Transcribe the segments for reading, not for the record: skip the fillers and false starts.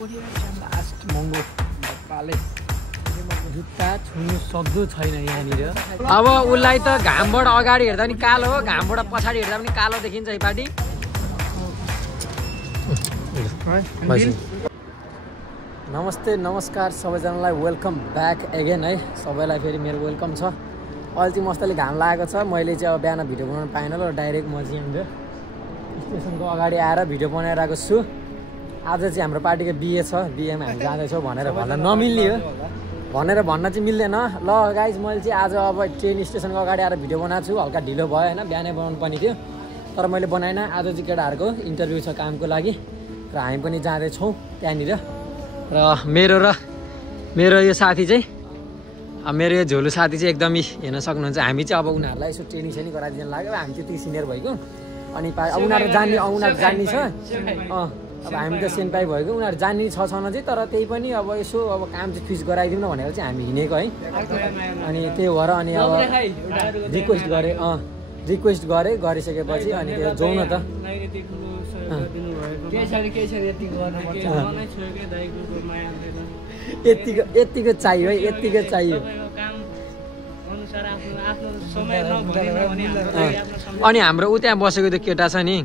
Last महँगो बप्पाले जुत्ता छुनु सक्दो छैन यहाँनिर। अब उसलाई त घामबाट अगाडि हेर्दा पनि कालो हो, घामबाट पछाडि हेर्दा पनि कालो देखिन्छ है पार्टी। नमस्ते नमस्कार सबैजनालाई, वेलकम ब्याक एगेन है। सबैलाई फेरि मेरो वेलकम छ। अहिले चाहिँ मस्तले घाम लागेको छ। मैले चाहिँ अब बिहान भिडियो बनाउनु पाएन र डाइरेक्ट म चाहिँ यहाँनिर स्टेसनको अगाडि आएर भिडियो बनाइरहेको छु। आज चाहिँ हाम्रो पार्टीको बिहे छ, बिहेमा हामी जाँदैछौँ भनेर भन्न नमिल्ने हो, भनेर भन्न चाहिँ मिल्दैन। ल गाइज, मैले चाहिँ आज अब ट्रेन स्टेसनको अगाडि आएर भिडियो बनाएको छु। हल्का ढिलो भयो होइन, बिहानै बनाउनु पर्ने थियो तर मैले बनाइनँ। आज चाहिँ केटाहरूको इन्टरभ्यू छ कामको लागि र हामी पनि जाँदैछौँ त्यहाँनिर। र मेरो यो साथी चाहिँ मेरो यो झोलु साथी चाहिँ एकदमै हेर्न सक्नुहुन्छ। हामी चाहिँ अब उनीहरूलाई यसो ट्रेनिङ सेनिङ गराइदिनु लाग्यो। हामी चाहिँ त्यति सिनियर भएको अनि अब उनीहरू जान्ने छ। अब हामी त सेन्पाई भएको, उनीहरू जान्ने छ छैन चाहिँ, तर त्यही पनि अब यसो अब काम चाहिँ फिक्स गराइदिउँ न भनेर चाहिँ हामी हिँडेको है। अनि त्यही भएर अनि अब रिक्वेस्ट गरिसकेपछि अनि त्यो जाउँ न त। यतिको चाहियो है, यतिको चाहियो। अनि हाम्रो ऊ त्यहाँ बसेको त्यो केटा छ नि,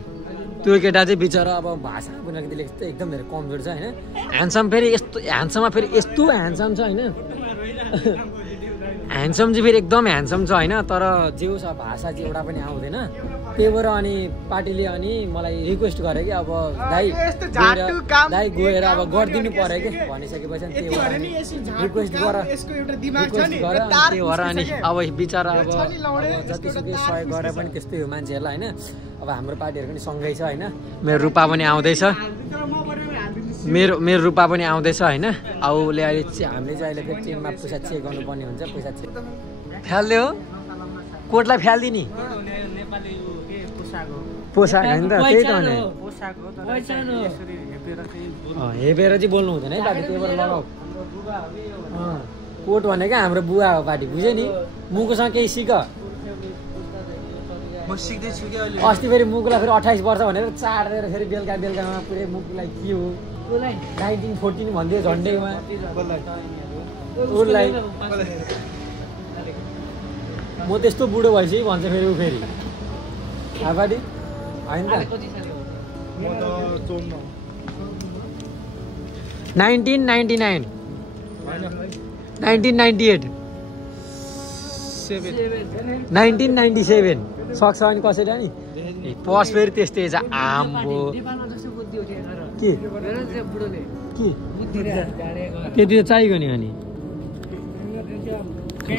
त्यो केटा चाहिँ बिचरा अब भाषा बुझ्नको त्यसले एकदम धेरै कमजोर छ होइन। ह्यान्डसम फेरि यस्तो ह्यान्डसममा फेरि यस्तो ह्यान्डसम छ होइन। ह्यान्डसम चाहिँ फेरि एकदम ह्यान्डसम छ होइन, तर जे छ भाषा चाहिँ एउटा पनि आउँदैन। त्यही भएर अनि पार्टीले अनि मलाई रिक्वेस्ट गरे कि अब दाइ गएर अब गरिदिनु पऱ्यो कि भनिसकेपछि त्यही भएर रिक्वेस्ट गर त्यही भएर अनि अब बिचरा अब जतिसुकै सहयोग गरेर पनि त्यस्तै हो मान्छेहरूलाई होइन। अब हाम्रो पार्टीहरू पनि सँगै छ होइन। मेरो रूपा पनि आउँदैछ, मेरो रूपा पनि आउँदैछ होइन। अब उसले अहिले हामीले चाहिँ अहिले फेरि ट्रेनमा पैसा चेक गर्नुपर्ने हुन्छ। पैसा चेक फ्याल्दै हो, कोटलाई फ्याल्दिने पोसाक होइन त, त्यही त भने हेपेर चाहिँ बोल्नु हुँदैन है पार्टी। त्यही भएर लगाऊ कोट भनेको हाम्रो बुवा हो पार्टी, बुझ्यो नि। मुकुसँग केही सिक। अस्ति फेरि मुकुलाई फेरि 28 वर्ष भनेर चाडेर फेरि बेलुकामा पुरै मुकुलाई के हो 1914 भन्दै झन्डैमा उसलाई म त्यस्तो बुढो भएपछि भन्छ फेरि ऊ फेरि पार्टी होइन त। 1999 1998 1997 सक्छ अनि कसरी अनि पस फेरि त्यस्तै छ आम्बो के त्यति चाहिएको नि। अनि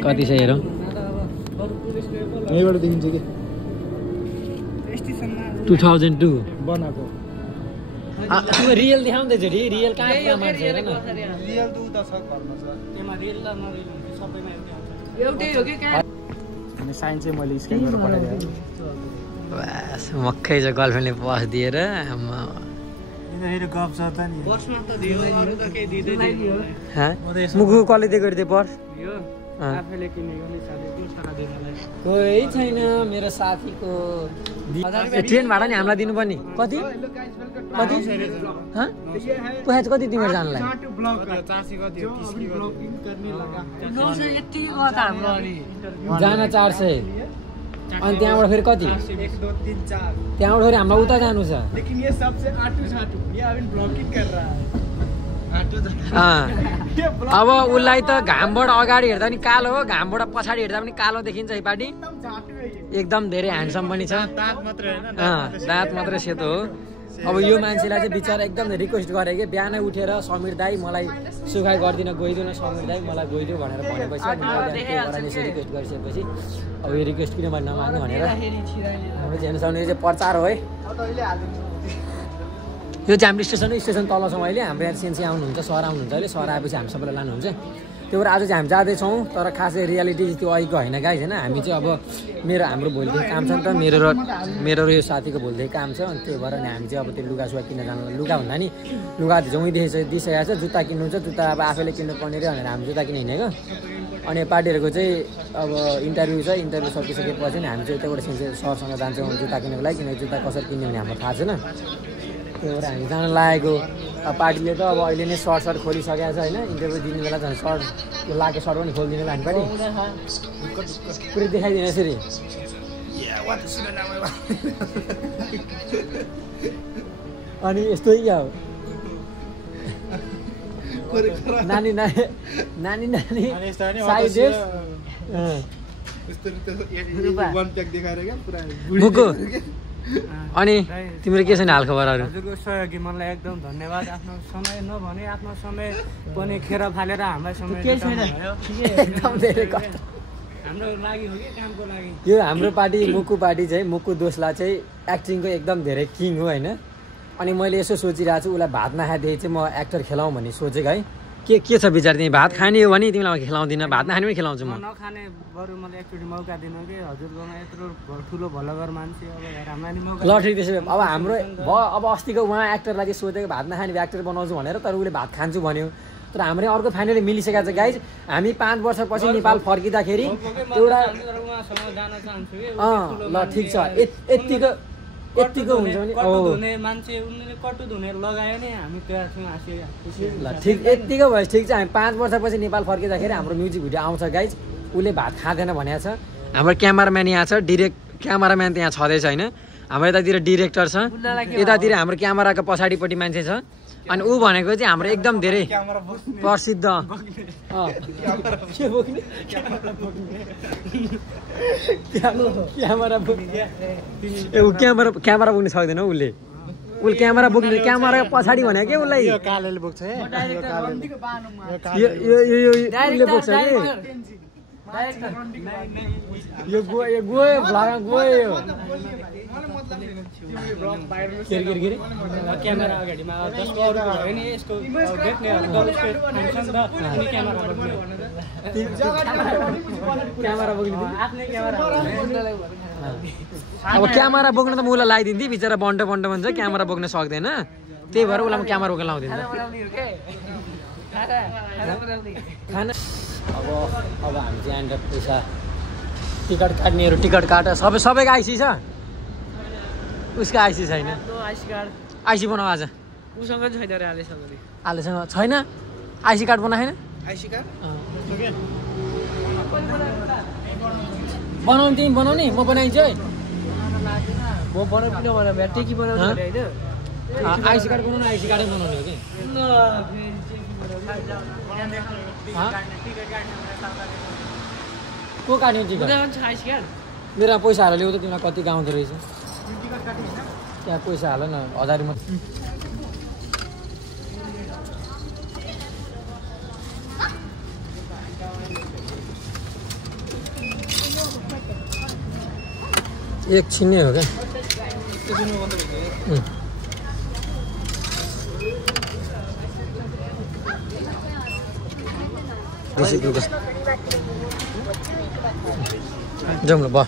कति छ हेरौँ, यहीबाट देखिन्छ कि 2002 बनाएको। रियल देखाउँदैछ नि, रियल कहाँ मान्छे हेर न। रियल त उता छ घरमा छ, त्यहाँ रियल त नरियल हुन्छ सबैमा एउटै हो कि कहाँ। अनि साइन चाहिँ मैले स्क्यान गरेर पठाइदिएँ। बस मक्कै छ गर्लफ्रेन्डले बस दिएर फेरि गफ छ त नि। बसमा त दियो अरु त के दिदै मुखु कसले दिएको रे पर्स आफैले किनेको नि साथी कुन सारा दिनलाई कोही छैन। मेरो साथीको ट्रेन भाडा नि हामीलाई दिनुपर्ने कति कति पैसा चाहिँ कति तिमीहरू जानलाई? जान 400 अनि त्यहाँबाट फेरि कति? त्यहाँबाट फेरि हामीलाई उता जानु छ। अब उसलाई त घामबाट अगाडि हेर्दा पनि कालो हो, घामबाट पछाडि हेर्दा पनि कालो देखिन्छ है पार्टी। एकदम धेरै ह्यान्डसम पनि छ, दाँत मात्रै सेतो हो। अब यो मान्छेलाई चाहिँ बिचरा एकदम रिक्वेस्ट गरे कि बिहानै उठेर समीर दाई मलाई सुखाइ गरिदिन गइदिनु, समीर दाई मलाई गइदियो भनेर भनेपछि रिक्वेस्ट गरिसकेपछि अब यो रिक्वेस्ट किन मैले नमाग्नु भनेर हाम्रो चाहिँ हेर्नु चाहिँ प्रचार हो है। यो चाहिँ हाम्रो स्टेसन तल छौँ अहिले। हाम्रो यहाँ सिएनसी आउनुहुन्छ, सर आउनुहुन्छ अहिले, सर आएपछि हामी सबैलाई लानुहुन्छ। त्यो भएर आज चाहिँ हामी जाँदैछौँ, तर खासै रियालिटी चाहिँ त्यो अहिलेको होइन गाइस होइन। हामी चाहिँ अब हाम्रो भोलिदेखि काम छ नि त, मेरो र यो साथीको भोलिदेखि काम छ। अनि त्यही भएर नि हामी चाहिँ अब त्यो लुगासुगा किन्न जानु, लुगा भन्दा नि लुगा जौँ दिइसकेको छ, जुत्ता किन्नुहुन्छ, जुत्ता अब आफैले किन्नुपर्ने रे भनेर हामी जुत्ता किन हिँडेको। अनि पार्टीहरूको चाहिँ अब इन्टरभ्यू छ, इन्टरभ्यू सकिसकेपछि नि हामी चाहिँ त्यहाँबाट सरसँग जान्छौँ जुत्ता किन्नको लागि, किनकि जुत्ता कसरी किन्ने भने हामीलाई थाहा छैन। त्यही भएर हामी जान लागेको पार्टीले त अब अहिले नै सर्ट खोलिसकेको छ होइन इन्टरभ्यू दिने बेला झन् सर्ट यो लागे सर्ट पनि खोलिदिनु होला हामी पनि पुरै देखाइदिनु यसरी अनि यस्तै क्या हो नानी नानी नानी मुकु अनि तिम्रो के छैन हालखबरहरू हजुरको सहयोगी मनलाई एकदम धन्यवाद आफ्नो समय नभने आफ्नो समय पनि खेर फालेर हामीलाई समय एकदम धेरै हाम्रो लागि हो कि कामको लागि यो हाम्रो पार्टी मुकु पार्टी चाहिँ मुकु दोस्ला चाहिँ एक्टिङको एकदम धेरै किङ हो होइन अनि मैले यसो सोचिरहेको छु उसलाई भात नखाएदेखि चाहिँ म एक्टर खेलाउँ भन्ने सोचेको है के छ विचार तिमी भात खाने हो भने तिमीलाई खेलाउँदिनँ भात नखाने पनि खेलाउँछु म नखाने बरु मलाई एकचोटि मौका दिनु कि हजुरकोमा यत्रो ठुलो भलोगर मान्छे अब हामीलाई मौका ल ठिक त्यसो अब हाम्रो अब अस्तिको उहाँ एक्टरलाई चाहिँ सोधेको भात नखाने एक्टर बनाउँछु भनेर तर उसले भात खान्छु भन्यो तर हाम्रो अर्को फाइनली मिलिसकेको छ गाइज हामी 5 वर्षपछि नेपाल फर्किँदाखेरि एउटा ल ठिक छ यतिको हुन्छ भने मान्छे उनले कटु धुने लगायो नि हामी ल ठिक यतिको भएपछि ठिक छ हामी 5 वर्षपछि नेपाल फर्किँदाखेरि हाम्रो म्युजिक भिडियो आउँछ गाइज उसले भात खाँदैन भनेको छ हाम्रो क्यामराम्यान यहाँ छ क्यामराम्यान त यहाँ छँदैछ होइन हाम्रो यतातिर डिरेक्टर छ यतातिर हाम्रो क्यामेराको पछाडिपट्टि मान्छे छ अनि ऊ भनेको चाहिँ हाम्रो एकदम धेरै प्रसिद्ध क्यामेरा बोक्नु सक्दैन उसले क्यामेरा बोक्ने क्यामेरा पछाडि भनेको के उसलाई यो गयो भ्लगमा गयो क्यामेरा अगाडिमा जसको अरू भयो नि यसको क्यामेरा बोक्ने आफ्नै क्यामेरा अब क्यामेरा बोक्न त म उसलाई लगाइदिन्थेँ बिचरा बन्ट भन्छ क्यामेरा बोक्न सक्दैन त्यही भएर उसलाई म क्यामेरा बोक्न लाउँदिनँ खाना अब हामी चाहिँ यहाँनिर पैसा टिकट काट्नेहरू टिकट काट सबैको आइसी छ उसको आइसी छैन आइसी बनाऊ आज उसँग छैन रे आलेसँग छैन आइसी कार्ड बनाएन बनाउनु तिमी बनाउने म बनाइदिन्छु है म बनाउनु किन टेकी बनाउँछु होइन आइसी कार्ड बनाउनु आइसी कार्डै बनाउने हो कि को काट्ने टिकट मेरो पैसा हालेर ल्याउ त तिमीलाई कति गाउँदो रहेछ त्यहाँ पैसा हाल न 1000 मात्र एकछिन नै हो क्या जाउँ ल भयो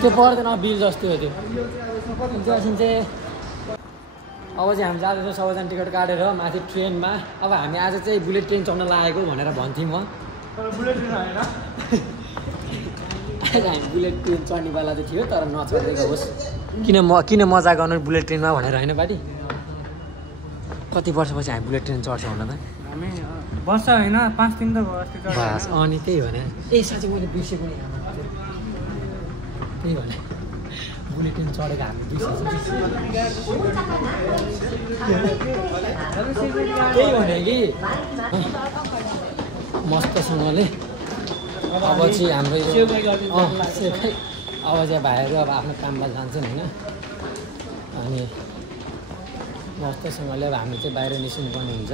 त्यो पर्दैन बिल जस्तो हो त्यो त्यहाँदेखि चाहिँ अब चाहिँ हामी जाँदैछौँ सबैजना टिकट काटेर माथि ट्रेनमा अब हामी आज चाहिँ बुलेट ट्रेन चढ्न लागेको भनेर भन्थेँ म आज हामी बुलेट ट्रेन चढ्नेवाला त थियो तर नचढेको होस् किन मजा गर्नु बुलेट ट्रेनमा भनेर होइन पार्टी कति वर्षपछि हामी बुलेट ट्रेन चढ्छौँ होला त हामी वर्ष होइन 5 दिन त बस अनि त्यही भने साँच्चै मैले बिर्सेको नि त्यही भने बुलेट ट्रेन चढेको हामी त्यही भने कि मस्तसँगले अब चाहिँ हाम्रो अब चाहिँ भाइहरू अब आफ्नो काममा जान्छन् होइन अनि मस्तसँगले अब हामी चाहिँ बाहिर निस्किनुपर्ने हुन्छ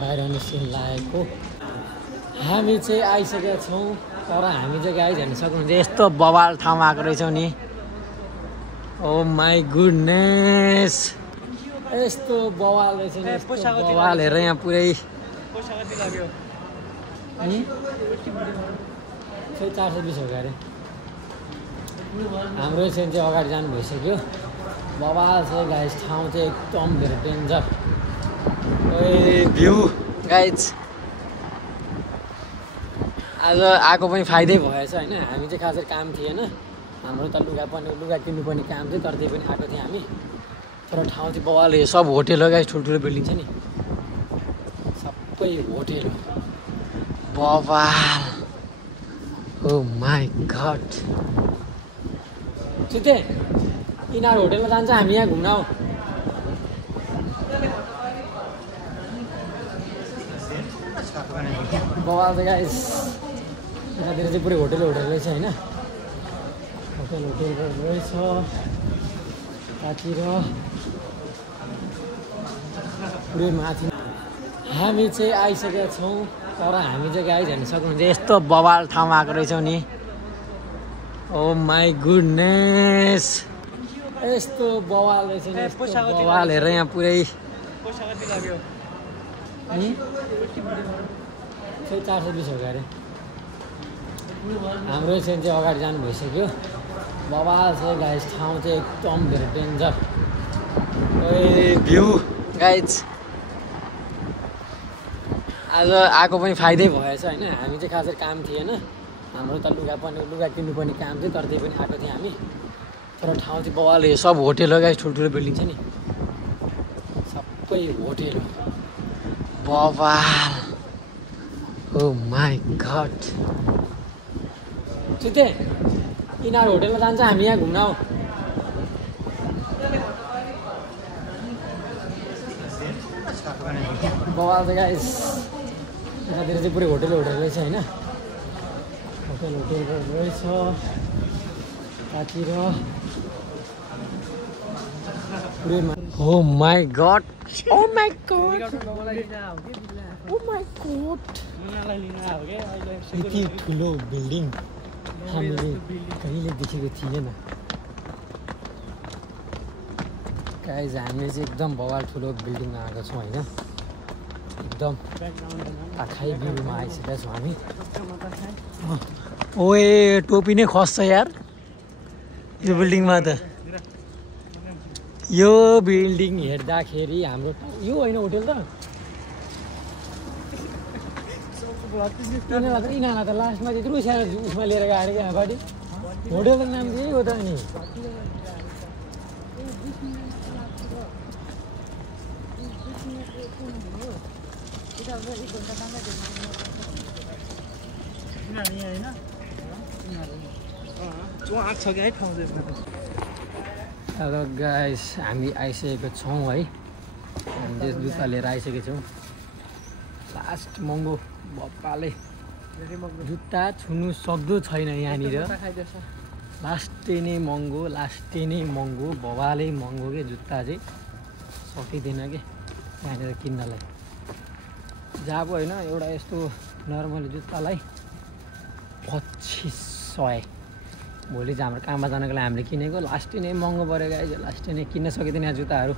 बाहिर निस्किनु लागेको हामी चाहिँ आइसकेका छौँ तर हामी चाहिँ गाइज हेर्न सक्नुहुन्छ यस्तो बवाल ठाउँमा आएको रहेछौँ नि ओ माई गुडनेस यस्तो बवाल रहेछ नि बवाल हेरेर यहाँ पुरै 420 हो अरे हाम्रो चाहिँ अगाडि जानु भइसक्यो बवाल छ गाइज ठाउँ चाहिँ एकदम धेरै डेन्जर भ्यू गाइज आज आएको पनि फाइदै भएछ होइन हामी चाहिँ खास काम थिएन हाम्रो त लुगा किन्नुपर्ने काम थियो तर त्यही पनि आएको थियौँ हामी तर ठाउँ चाहिँ बवाल सब होटेल हो गाइस ठुल्ठुलो बिल्डिङ छ नि सबै होटेल हो बवाल ओ माई गड चिते यिनीहरू होटेलमा जान्छ हामी यहाँ घुम्न हो बवाल चाहिँ गाइस यतातिर चाहिँ पुरै होटेल रहेछ होइन होटेल रहेछ यतातिर पुरै माथि हामी चाहिँ आइसकेका छौँ तर हामी चाहिँ गाइस हेर्न सक्नुहुन्छ यस्तो बवाल ठाउँमा आएको रहेछौँ नि ओ माई गुडनेस यस्तो बवाल रहेछ नि बवाल हेरेर यहाँ पुरै 420 हो अरे हाम्रो चाहिँ अगाडि जानु भइसक्यो बवाल चाहिँ गाइस ठाउँ चाहिँ एकदम धेरै डेन्जर भ्यू गाइस आज आएको पनि फाइदै भएछ होइन हामी चाहिँ खासै काम थिएन हाम्रो त लुगा किन्नुपर्ने काम थियो तर त्यही पनि आएको थियौँ हामी तर ठाउँ चाहिँ बवाल सब होटेल हो गाइस ठुल्ठुलो बिल्डिङ छ नि सबै होटेल हो बवाल ओ माई गड चिते यिनीहरू होटेलमा जान्छ हामी यहाँ घुम्न हो बवाल चाहिँ गाइस यतातिर चाहिँ पुरै होटेल रहेछ होइन होटेल रहेछ यतातिर पुरै oh my god oh my god oh my god यति ठुलो बिल्डिङ हामीले कहिले देखेको थिएन गाइस हामीले चाहिँ एकदम बवाल ठुलो बिल्डिङमा आएको छौँ होइन एकदम आखाइ बिउमा आइसकेका छौँ हामी ओए टोपी नै खस्छ यार यो बिल्डिङमा त यो बिल्डिङ हेर्दाखेरि हाम्रो यो होइन होटेल त यिनीहरूलाई त लास्टमा त्यत्रो सानो उसमा लिएर गएर क्या अगाडि होटेलको नाम चाहिँ हो त नि हेलो गाइस हामी आइसकेको छौँ है हामी चाहिँ जुत्ता लिएर आइसकेको छौँ लास्ट महँगो बप्पाले जुत्ता छुनु सक्दो छैन यहाँनिर लास्टै नै महँगो बवालै महँगो के जुत्ता चाहिँ सकिँदैन कि यहाँनिर किन्नलाई जहाँ होइन एउटा यस्तो नर्मल जुत्तालाई 2500 भोलि चाहिँ हाम्रो काममा जानको लागि हामीले किनेको लास्टै नै महँगो पऱ्यो गाइस लास्टै नै किन्न सकिँदैन यहाँ जुत्ताहरू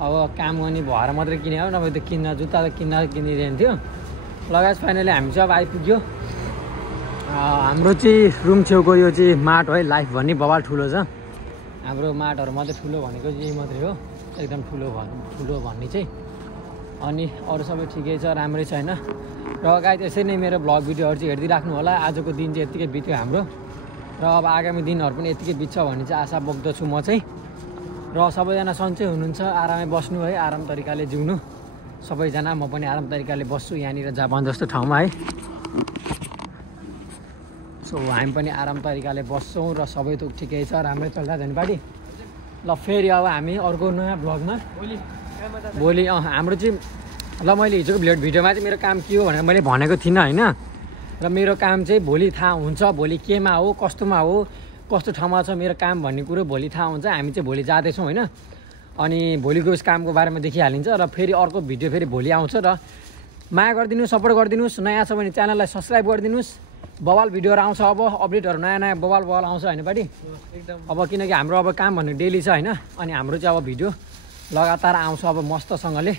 अब काम गर्ने भएर मात्रै किन्यो नभए त जुत्ता त किनिदिएको थियो लगायत फाइनली हामी चाहिँ अब आइपुग्यो हाम्रो चाहिँ रुम छेउको यो चाहिँ माट है लाइफ भन्ने बवाल ठुलो छ हाम्रो माटहरू मात्रै ठुलो भनेको यही मात्रै हो एकदम ठुलो भन्ने चाहिँ अनि अरू सबै ठिकै छ राम्रै छ होइन र गाइस यसरी नै मेरो भ्लग भिडियोहरू चाहिँ हेरिदिइराख्नु होला आजको दिन चाहिँ यत्तिकै बित्यो हाम्रो र अब आगामी दिनहरू पनि यत्तिकै बित्छ भन्ने चाहिँ आशा बोक्दछु म चाहिँ र सबैजना सन्चै हुनुहुन्छ आरामै बस्नु है आराम तरिकाले जिउनु सबैजना म पनि आराम तरिकाले बस्छु यहाँनिर जापान जस्तो ठाउँमा है सो हामी पनि आराम तरिकाले बस्छौँ र सबै थोक ठिकै छ राम्रै चल्दा झन्पाटी ल फेरि अब हामी अर्को नयाँ भ्लगमा भोलि हाम्रो चाहिँ ल मैले हिजोको भिडियोमा चाहिँ मेरो काम के हो भनेर मैले भनेको थिइनँ होइन र मेरो काम चाहिँ भोलि थाहा हुन्छ भोलि केमा हो कस्तोमा हो कस्तो ठाउँमा छ मेरो काम भन्ने कुरो भोलि थाहा हुन्छ हामी चाहिँ भोलि जाँदैछौँ होइन अनि भोलिको उस कामको बारेमा देखिहालिन्छ र फेरि अर्को भिडियो फेरि भोलि आउँछ र माया गरिदिनुहोस् सपोर्ट गरिदिनुहोस् नयाँ छ भने च्यानललाई सब्सक्राइब गरिदिनुहोस् बवाल भिडियोहरू आउँछ अब अपडेटहरू नयाँ बवाल आउँछ होइन पार्टी एकदम अब किनकि हाम्रो अब काम भन्ने डेली छ होइन अनि हाम्रो चाहिँ अब भिडियो लगातार आउँछ अब मस्तसँगले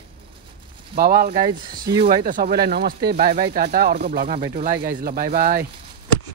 बवाल गाइज सी यू है त सबैलाई नमस्ते बाई बाई टाटा अर्को भ्लगमा भेटौँला है गाइज ल बाई बाई